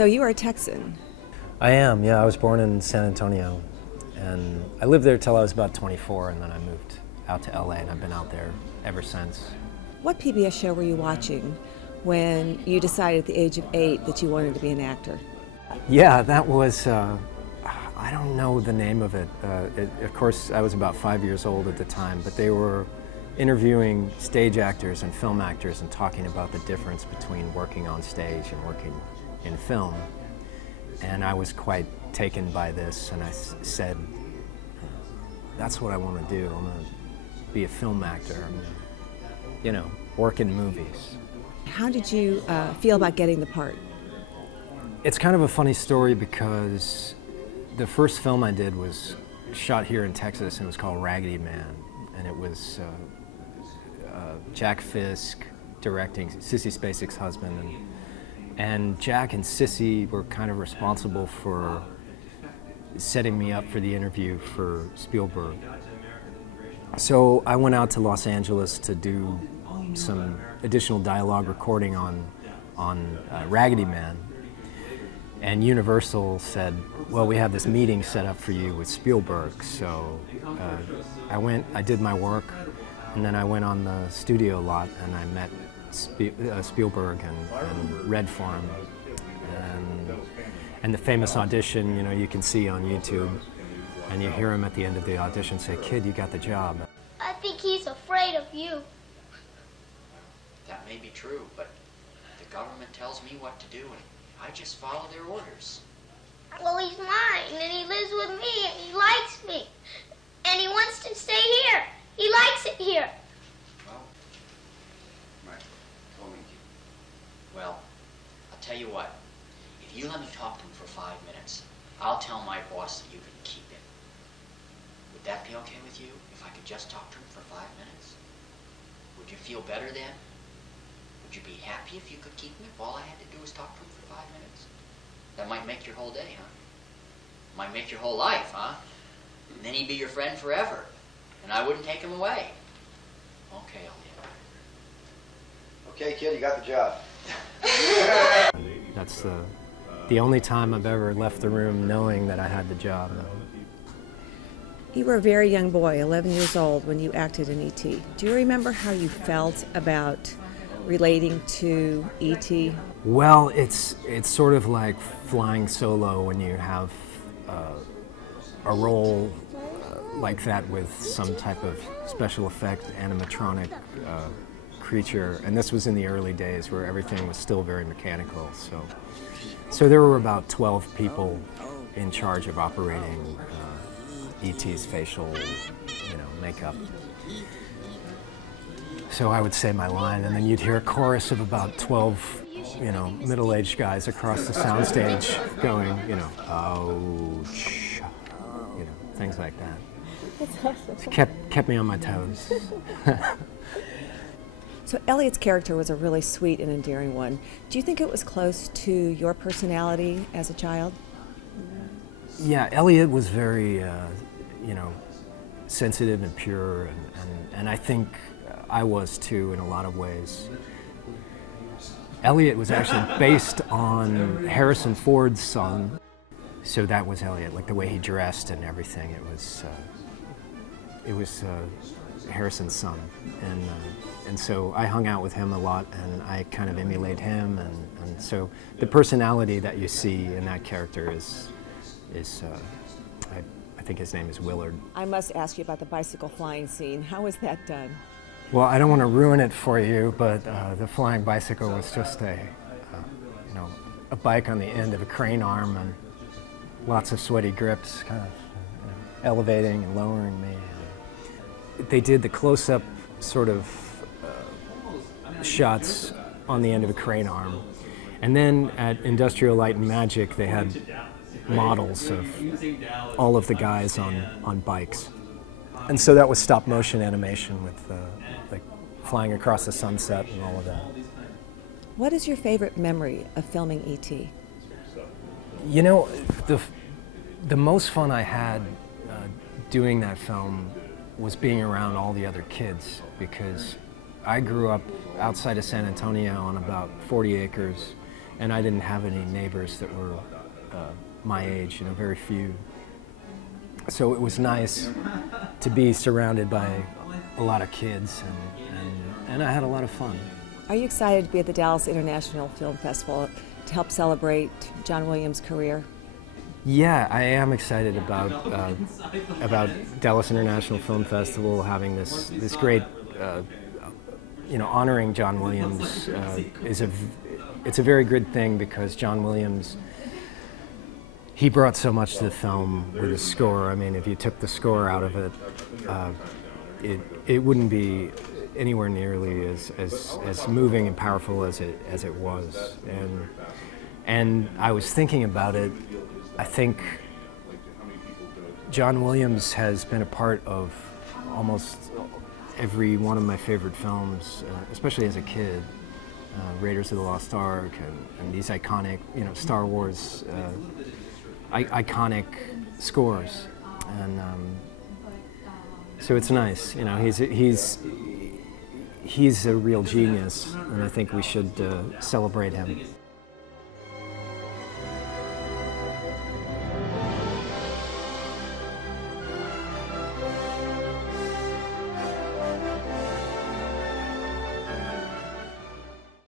So you are a Texan. I am, yeah. I was born in San Antonio, and I lived there till I was about 24, and then I moved out to LA, and I've been out there ever since. What PBS show were you watching when you decided at the age of 8 that you wanted to be an actor? Yeah, that was, I don't know the name of it. Of course, I was about 5 years old at the time, but they were interviewing stage actors and film actors and talking about the difference between working on stage and working in film. And I was quite taken by this, and I said, that's what I want to do. I'm going to be a film actor. I'm going to, work in movies. How did you feel about getting the part? It's kind of a funny story because the first film I did was shot here in Texas, and it was called Raggedy Man. And it was Jack Fisk directing, Sissy Spacek's husband. And Jack and Sissy were kind of responsible for setting me up for the interview for Spielberg. So I went out to Los Angeles to do some additional dialogue recording on Raggedy Man. And Universal said, well, we have this meeting set up for you with Spielberg. So I did my work, and then I went on the studio lot and I met Spielberg and read for him. And the famous audition, you can see on YouTube, and you hear him at the end of the audition say, "Kid, you got the job." I think he's afraid of you. That may be true, but the government tells me what to do, and I just follow their orders. Well, he's mine, and he lives with me, and he likes me. And he wants to stay here. He likes it here. Well, I'll tell you what. If you let me talk to him for 5 minutes, I'll tell my boss that you can keep him. Would that be okay with you, if I could just talk to him for 5 minutes? Would you feel better then? Would you be happy if you could keep him, if all I had to do was talk to him for 5 minutes? That might make your whole day, huh? Might make your whole life, huh? And then he'd be your friend forever, and I wouldn't take him away. Okay, Elliot. Okay, kid, you got the job. That's the only time I've ever left the room knowing that I had the job. You were a very young boy, 11 years old, when you acted in E.T. Do you remember how you felt about relating to E.T.? Well, it's sort of like flying solo when you have a role like that with some type of special effect animatronic creature, and this was in the early days where everything was still very mechanical. So there were about 12 people in charge of operating E.T.'s facial, makeup. So I would say my line, and then you'd hear a chorus of about 12, middle-aged guys across the soundstage going, ouch, things like that. That's awesome. It kept me on my toes. So Elliot's character was a really sweet and endearing one. Do you think it was close to your personality as a child? Yeah, Elliot was very, sensitive and pure, and I think I was too in a lot of ways. Elliot was actually based on Harrison Ford's son, so that was Elliot, like the way he dressed and everything. It was Harrison's son, and so I hung out with him a lot, and I kind of emulate him, and so the personality that you see in that character is I think his name is Willard. I must ask you about the bicycle flying scene. How was that done? Well, I don't want to ruin it for you, but the flying bicycle was just a bike on the end of a crane arm, and lots of sweaty grips, kind of elevating and lowering me. They did the close-up sort of shots on the end of a crane arm. And then at Industrial Light and Magic, they had models of all of the guys on bikes. And so that was stop-motion animation with like flying across the sunset and all of that. What is your favorite memory of filming E.T.? The most fun I had doing that film was being around all the other kids, because I grew up outside of San Antonio on about 40 acres and I didn't have any neighbors that were my age, very few. So it was nice to be surrounded by a lot of kids, and I had a lot of fun. Are you excited to be at the Dallas International Film Festival to help celebrate John Williams' career? Yeah, I am excited about Dallas International Film Festival having this great, honoring John Williams it's a very good thing, because John Williams, he brought so much to the film with his score. I mean, if you took the score out of it, it wouldn't be anywhere nearly as moving and powerful as it was. And I was thinking about it. I think John Williams has been a part of almost every one of my favorite films, especially as a kid. Raiders of the Lost Ark and these iconic, Star Wars, iconic scores, and so it's nice. He's a real genius, and I think we should celebrate him.